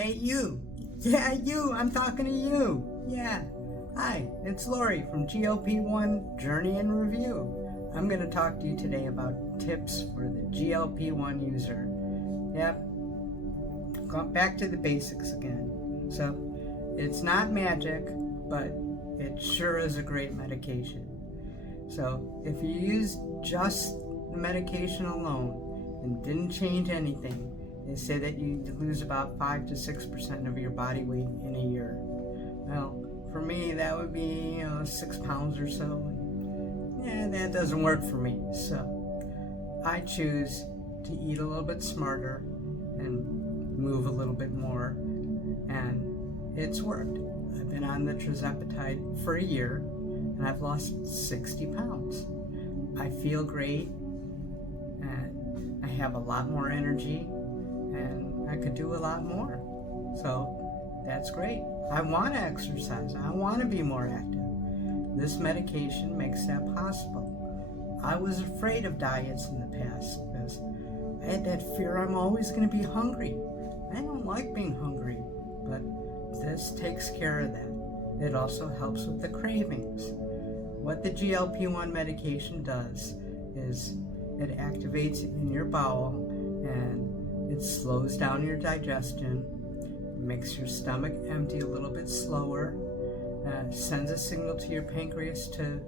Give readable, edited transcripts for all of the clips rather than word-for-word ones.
Hey, you. Yeah, you. I'm talking to you. Yeah. Hi, it's Lori from GLP-1 Journey in Review. I'm going to talk to you today about tips for the GLP-1 user. Yep. Going back to the basics again. So, it's not magic, but it sure is a great medication. So, if you use just the medication alone and didn't change anything, they say that you lose about 5 to 6% of your body weight in a year. Well, for me, that would be 6 pounds or so. Yeah, that doesn't work for me. So I choose to eat a little bit smarter and move a little bit more, and it's worked. I've been on the tirzepatide for a year, and I've lost 60 pounds. I feel great, and I have a lot more energy, and I could do a lot more. So that's great. I want to exercise. I want to be more active. This medication makes that possible. I was afraid of diets in the past because I had that fear I'm always going to be hungry. I don't like being hungry, but this takes care of that. It also helps with the cravings. What the GLP-1 medication does is it activates in your bowel, and it slows down your digestion, makes your stomach empty a little bit slower, sends a signal to your pancreas to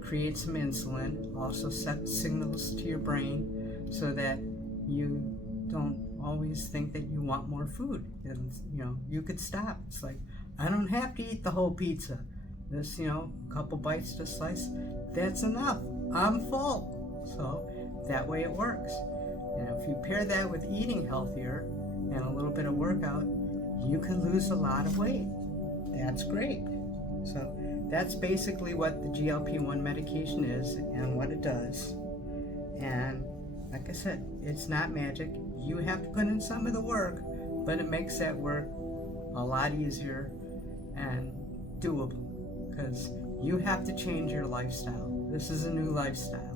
create some insulin, also sets signals to your brain so that you don't always think that you want more food. And you could stop. It's like, I don't have to eat the whole pizza. This, couple bites to slice, that's enough. I'm full. So that way it works. And if you pair that with eating healthier and a little bit of workout, you can lose a lot of weight. That's great. So that's basically what the GLP-1 medication is and what it does. And like I said, it's not magic. You have to put in some of the work, but it makes that work a lot easier and doable because you have to change your lifestyle. This is a new lifestyle.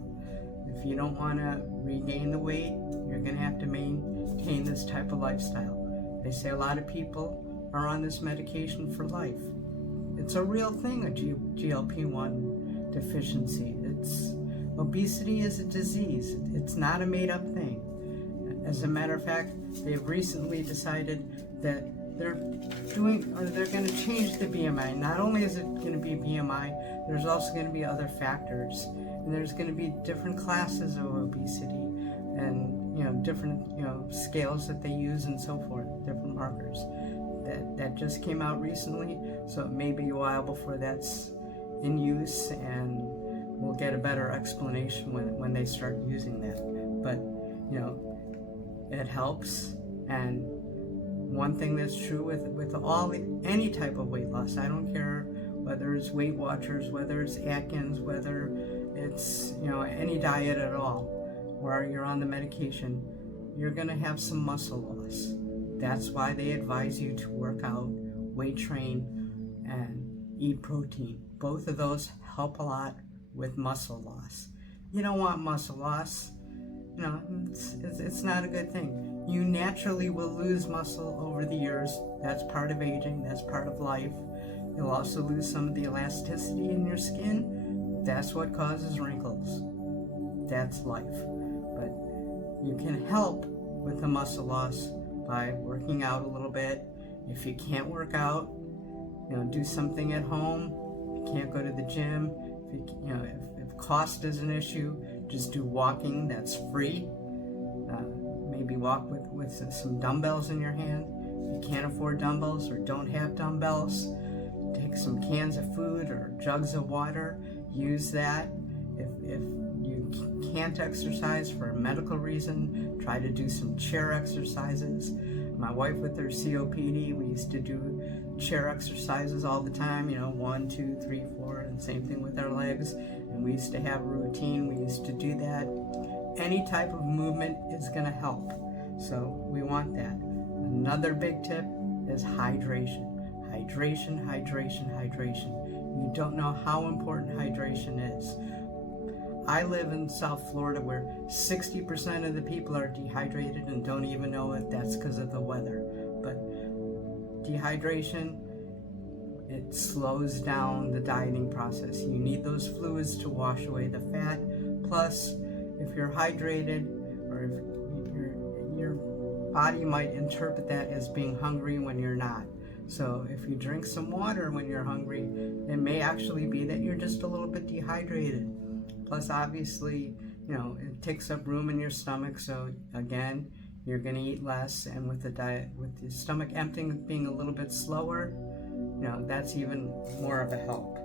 If you don't want to regain the weight, you're going to have to maintain this type of lifestyle. They say a lot of people are on this medication for life. It's a real thing, a GLP-1 deficiency. Obesity is a disease. It's not a made-up thing. As a matter of fact, they've recently decided that they're going to change the BMI. Not only is it going to be BMI, there's also going to be other factors. And there's going to be different classes of obesity and different scales that they use and so forth, different markers. That just came out recently, so it may be a while before that's in use, and we'll get a better explanation when they start using that. But it helps. And one thing that's true with any type of weight loss, I don't care whether it's Weight Watchers, whether it's Atkins, whether it's any diet at all, where you're on the medication, you're going to have some muscle loss. That's why they advise you to work out, weight train, and eat protein. Both of those help a lot with muscle loss. You don't want muscle loss. It's not a good thing. You naturally will lose muscle over the years. That's part of aging. That's part of life. You'll also lose some of the elasticity in your skin. That's what causes wrinkles. That's life. But you can help with the muscle loss by working out a little bit. If you can't work out, do something at home. If you can't go to the gym, if cost is an issue, just do walking. That's free. Maybe walk with some dumbbells in your hand. If you can't afford dumbbells or don't have dumbbells, take some cans of food or jugs of water. Use that. If you can't exercise for a medical reason, try to do some chair exercises. My wife with her COPD, we used to do chair exercises all the time, 1, 2, 3, 4, and same thing with our legs. And we used to have a routine. We used to do that. Any type of movement is going to help. So we want that. Another big tip is hydration. Hydration, hydration, hydration. You don't know how important hydration is. I live in South Florida where 60% of the people are dehydrated and don't even know it. That's because of the weather. But dehydration, it slows down the dieting process. You need those fluids to wash away the fat. Plus, if you're hydrated, or if your body might interpret that as being hungry when you're not. So if you drink some water when you're hungry, it may actually be that you're just a little bit dehydrated. Plus, obviously, it takes up room in your stomach. So again, you're going to eat less, and with the stomach emptying being a little bit slower, that's even more of a help.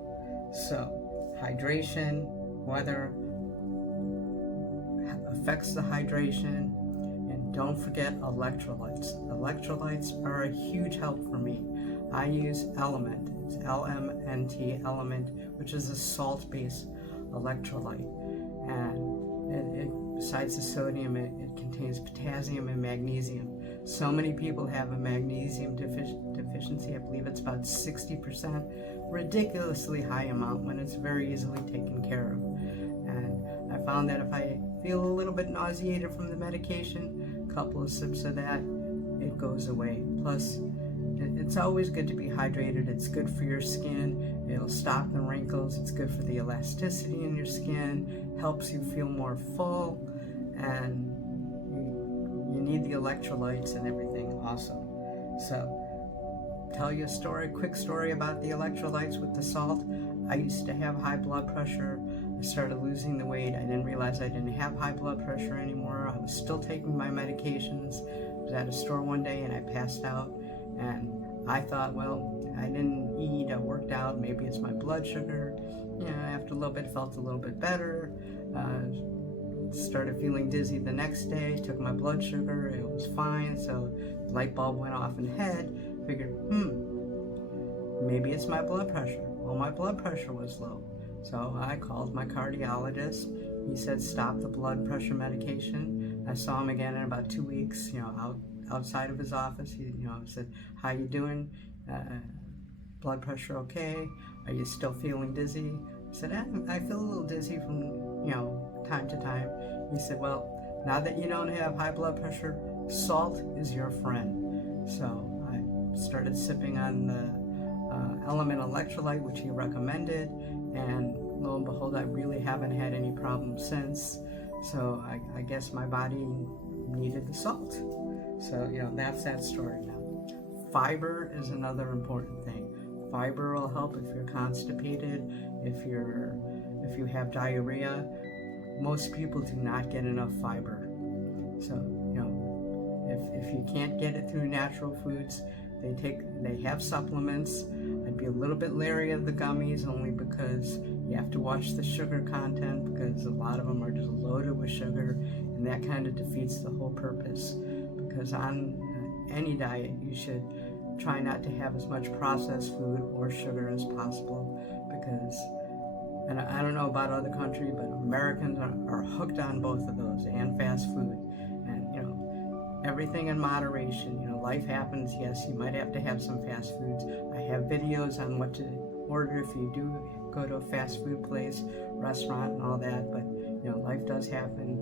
So hydration, weather affects the hydration, and don't forget electrolytes. Electrolytes are a huge help for me. I use Element. It's LMNT, Element, which is a salt-based electrolyte, and besides the sodium, it contains potassium and magnesium. So many people have a magnesium deficiency. I believe it's about 60%, ridiculously high amount when it's very easily taken care of. And I found that if I feel a little bit nauseated from the medication, a couple of sips of that, it goes away. Plus, it's always good to be hydrated. It's good for your skin. It'll stop the wrinkles. It's good for the elasticity in your skin. Helps you feel more full. And you need the electrolytes and everything also. So, tell you a quick story about the electrolytes with the salt. I used to have high blood pressure. I started losing the weight. I didn't realize I didn't have high blood pressure anymore. I was still taking my medications. I was at a store one day and I passed out. And I thought, well, I didn't eat, I worked out, maybe it's my blood sugar. After a little bit, felt a little bit better. Started feeling dizzy the next day, took my blood sugar, it was fine. So the light bulb went off in the head. Figured, maybe it's my blood pressure. Well, my blood pressure was low. So I called my cardiologist. He said, stop the blood pressure medication. I saw him again in about 2 weeks, outside of his office. He said, how you doing? Blood pressure okay? Are you still feeling dizzy? I said, I feel a little dizzy from, time to time. He said, well, now that you don't have high blood pressure, salt is your friend. So I started sipping on the Element electrolyte, which he recommended, and lo and behold, I really haven't had any problems since. So I guess my body needed the salt. So, that's that story now. Fiber is another important thing. Fiber will help if you're constipated, if you have diarrhea. Most people do not get enough fiber. So, if you can't get it through natural foods, they have supplements. I'd be a little bit leery of the gummies, only because you have to watch the sugar content, because a lot of them are just loaded with sugar, and that kind of defeats the whole purpose. Because on any diet, you should try not to have as much processed food or sugar as possible, because, and I don't know about other countries, but Americans are hooked on both of those, and fast food. And everything in moderation. Life happens. Yes, you might have to have some fast foods. I have videos on what to order if you do go to a fast food place, restaurant, and all that. But life does happen.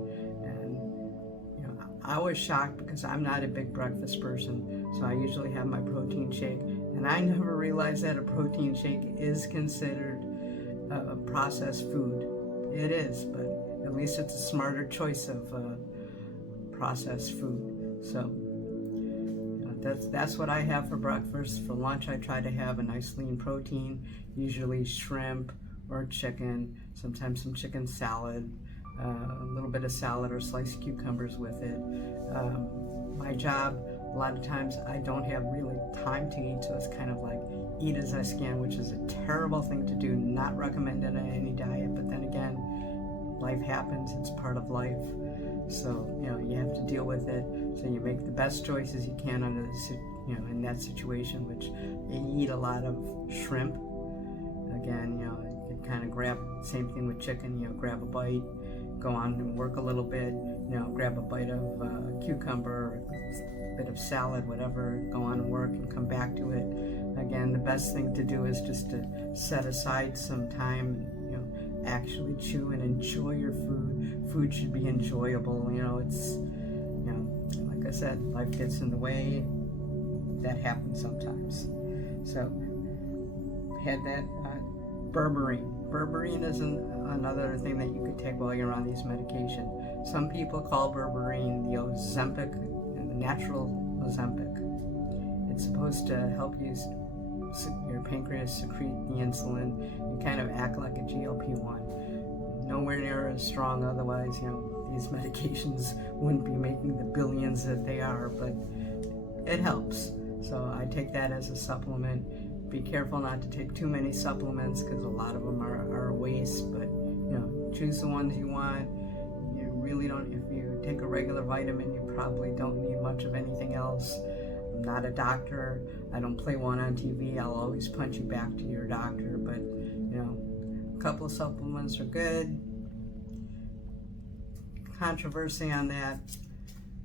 I was shocked because I'm not a big breakfast person, so I usually have my protein shake, and I never realized that a protein shake is considered a processed food. It is, but at least it's a smarter choice of processed food. So that's what I have for breakfast. For lunch, I try to have a nice lean protein, usually shrimp or chicken, sometimes some chicken salad. A little bit of salad or sliced cucumbers with it. My job, a lot of times I don't have really time to eat, so it's kind of like eat as I can, which is a terrible thing to do, not recommended on any diet. But then again, life happens, it's part of life. So, you have to deal with it. So you make the best choices you can under in that situation, which you eat a lot of shrimp. Again, you kind of grab, same thing with chicken, grab a bite, go on and work a little bit, grab a bite of cucumber, a bit of salad, whatever, go on and work and come back to it. Again, the best thing to do is just to set aside some time, actually chew and enjoy your food. Food should be enjoyable. It's, like I said, life gets in the way. that happens sometimes. So had that berberine. Berberine is another thing that you could take while you're on these medications. Some people call berberine the ozempic, the natural ozempic. It's supposed to help your pancreas secrete the insulin and kind of act like a GLP-1. Nowhere near as strong, otherwise, these medications wouldn't be making the billions that they are, but it helps. So I take that as a supplement. Be careful not to take too many supplements because a lot of them are a waste, but choose the ones you want. You really don't, if you take a regular vitamin, you probably don't need much of anything else. I'm not a doctor. I don't play one on TV. I'll always punch you back to your doctor, but a couple of supplements are good. Controversy on that.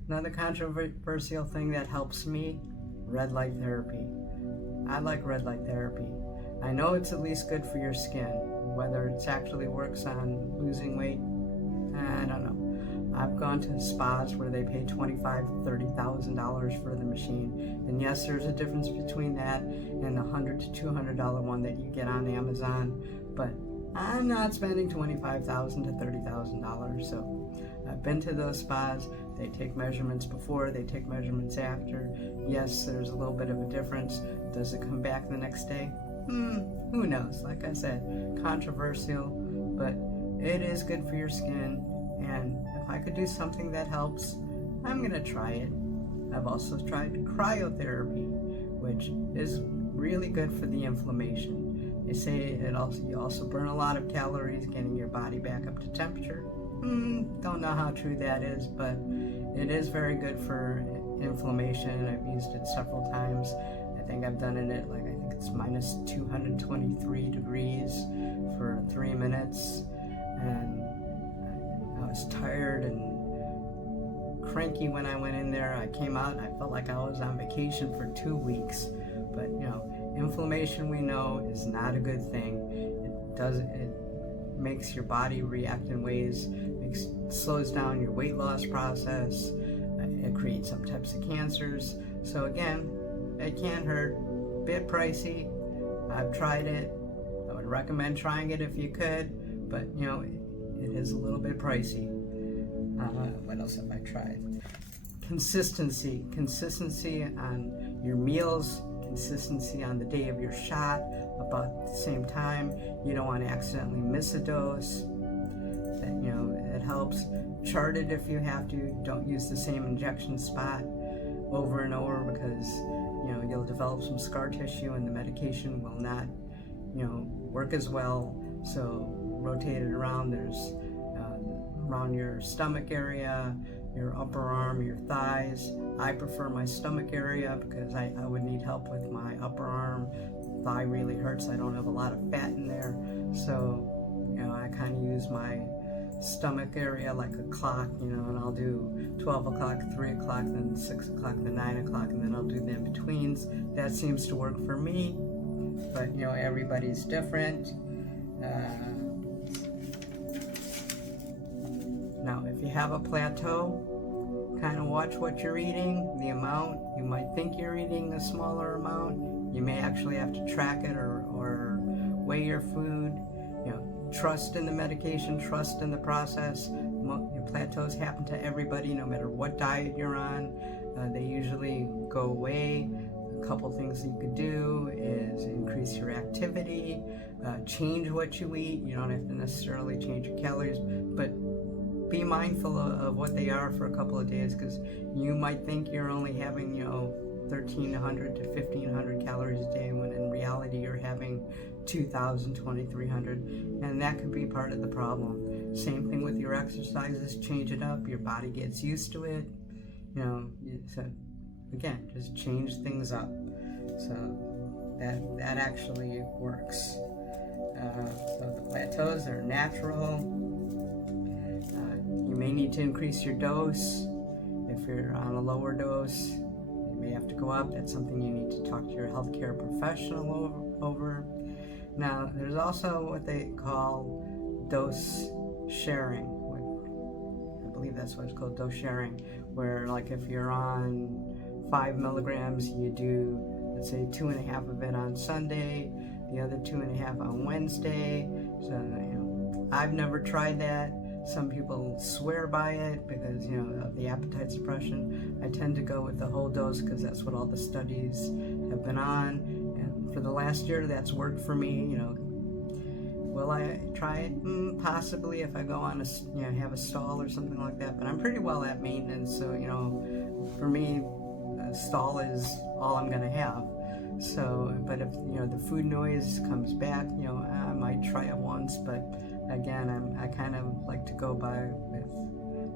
Another controversial thing that helps me, red light therapy. I like red light therapy. I know it's at least good for your skin. Whether it actually works on losing weight, I don't know. I've gone to spas where they pay $25,000 to $30,000 for the machine, and yes, there's a difference between that and the $100 to $200 one that you get on Amazon, but I'm not spending $25,000 to $30,000. So I've been to those spas. They take measurements before, they take measurements after. Yes, there's a little bit of a difference. Does it come back the next day? Who knows? Like I said, controversial, but it is good for your skin. And if I could do something that helps, I'm gonna try it. I've also tried cryotherapy, which is really good for the inflammation. They say you also burn a lot of calories getting your body back up to temperature. Don't know how true that is, but it is very good for inflammation. I've used it several times. I think I've done it at I think it's minus 223 degrees for 3 minutes, and I was tired and cranky when I went in there. I came out and I felt like I was on vacation for 2 weeks. But inflammation, we know, is not a good thing. It makes your body react in ways, slows down your weight loss process. It creates some types of cancers. So again, it can't hurt. Bit pricey. I've tried it. I would recommend trying it if you could, but it is a little bit pricey. What else have I tried? Consistency on your meals, consistency on the day of your shot, about the same time. You don't want to accidentally miss a dose. It helps. Chart it if you have to. Don't use the same injection spot over and over, because you'll develop some scar tissue and the medication will not work as well. So rotate it around. There's around your stomach area, your upper arm, your thighs. I prefer my stomach area because I would need help with my upper arm. Thigh really hurts. I don't have a lot of fat in there, so I kind of use my stomach area like a clock, and I'll do 12 o'clock, 3 o'clock, then 6 o'clock, then 9 o'clock, and then I'll do the in-betweens. That seems to work for me, but everybody's different. Now, if you have a plateau, kind of watch what you're eating, the amount. You might think you're eating a smaller amount. You may actually have to track it or weigh your food. Trust in the medication, trust in the process. Your plateaus happen to everybody, no matter what diet you're on. They usually go away. A couple things you could do is increase your activity, change what you eat. You don't have to necessarily change your calories, but be mindful of what they are for a couple of days, because you might think you're only having 1,300 to 1,500 calories a day, when in reality you're having 2,000, 2,300, and that could be part of the problem. Same thing with your exercises. Change it up. Your body gets used to it. So again, just change things up. So that actually works. So the plateaus are natural. You may need to increase your dose. If you're on a lower dose, you may have to go up. That's something you need to talk to your healthcare professional over. Now, there's also what they call dose sharing. I believe that's what it's called, dose sharing, where if you're on 5 milligrams, you do, let's say, 2.5 of it on Sunday, the other 2.5 on Wednesday. So, I've never tried that. Some people swear by it because, of the appetite suppression. I tend to go with the whole dose because that's what all the studies have been on. And for the last year, that's worked for me. Will I try it? Possibly if I go on have a stall or something like that. But I'm pretty well at maintenance, so for me, a stall is all I'm gonna have. So, but if the food noise comes back, I might try it once. But again, I kind of like to go by with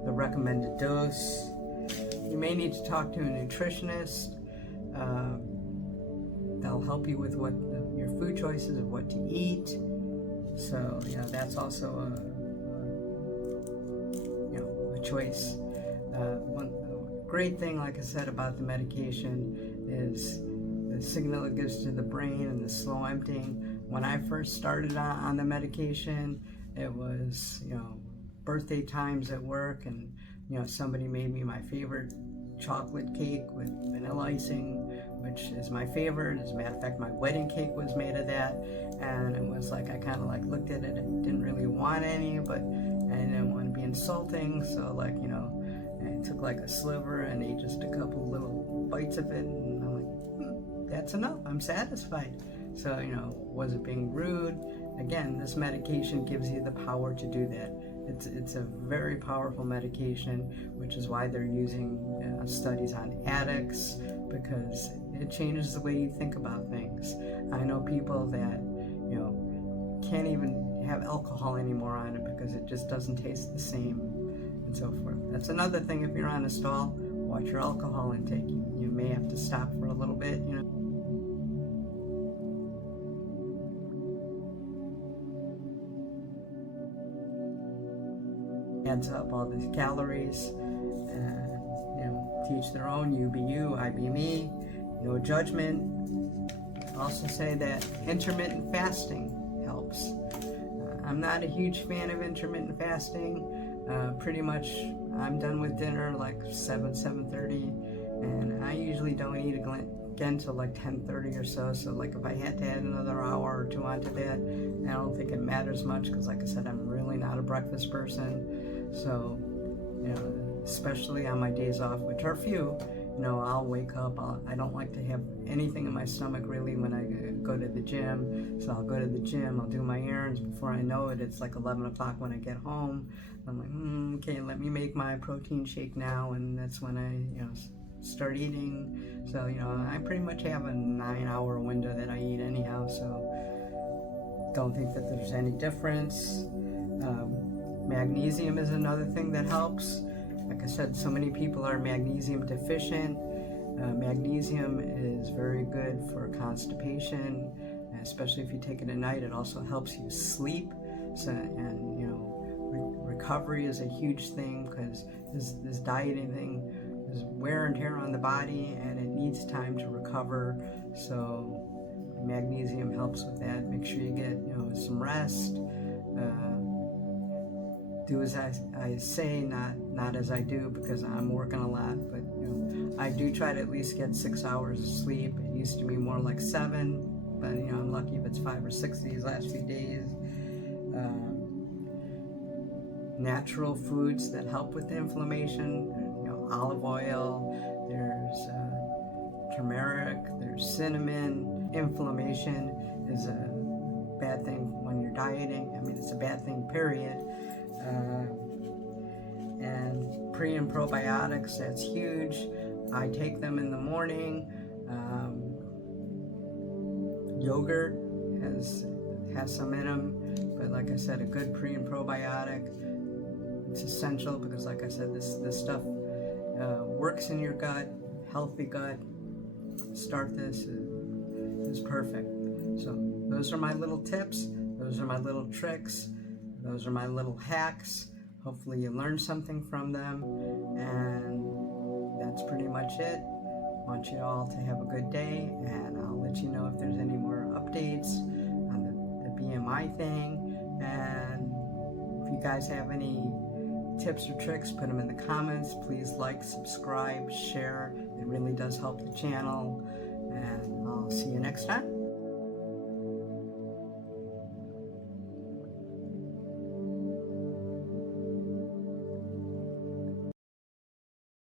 the recommended dose. You may need to talk to a nutritionist. They'll help you with what your food choices of what to eat. So that's also a choice. One great thing, like I said, about the medication is the signal it gives to the brain and the slow emptying. When I first started on the medication, it was birthday times at work, and somebody made me my favorite chocolate cake with vanilla icing, which is my favorite. As a matter of fact, my wedding cake was made of that, and it was like I kind of like looked at it and didn't really want any, but I didn't want to be insulting, so I took like a sliver and ate just a couple little bites of it, and I'm like, that's enough, I'm satisfied. So was it being rude? Again, this medication gives you the power to do that. It's a very powerful medication, which is why they're using studies on addicts, because it changes the way you think about things. I know people that can't even have alcohol anymore on it because it just doesn't taste the same, and so forth. That's another thing. If you're on a stall, watch your alcohol intake. You may have to stop for a little bit. Adds up all these calories, and teach their own. You be you, I be me. No judgment. Also say that intermittent fasting helps. I'm not a huge fan of intermittent fasting. Pretty much I'm done with dinner like 7:30, and I usually don't eat again till like 10:30 or so. So like if I had to add another hour or two onto that, I don't think it matters much, because like I said, I'm really not a breakfast person. So especially on my days off, which are few, I'll wake up, I don't like to have anything in my stomach really when I go to the gym. So I'll go to the gym, I'll do my errands. Before I know it, it's like 11 o'clock when I get home. I'm like, okay, let me make my protein shake now, and that's when I start eating. So I pretty much have a 9-hour window that I eat anyhow, so don't think that there's any difference. Magnesium is another thing that helps. Like I said, so many people are magnesium deficient. Magnesium is very good for constipation, especially if you take it at night. It also helps you sleep. So, and recovery is a huge thing, because this dieting thing is wear and tear on the body, and it needs time to recover. So magnesium helps with that. Make sure you get some rest. Do as I say, not as I do, because I'm working a lot. But I do try to at least get 6 hours of sleep. It used to be more like 7, but I'm lucky if it's 5 or 6 these last few days. Natural foods that help with the inflammation. Olive oil. There's turmeric. There's cinnamon. Inflammation is a bad thing when you're dieting. I mean, it's a bad thing, period. And pre and probiotics, that's huge. I take them in the morning. Yogurt has some in them, but like I said, a good pre and probiotic, it's essential, because like I said, this stuff works in your gut. Healthy gut, start this is perfect. So those are my little tips, those are my little tricks, those are my little hacks. Hopefully you learned something from them, and that's pretty much it. I want you all to have a good day, and I'll let you know if there's any more updates on the BMI thing. And if you guys have any tips or tricks, put them in the comments. Please like, subscribe, share, It really does help the channel, and I'll see you next time.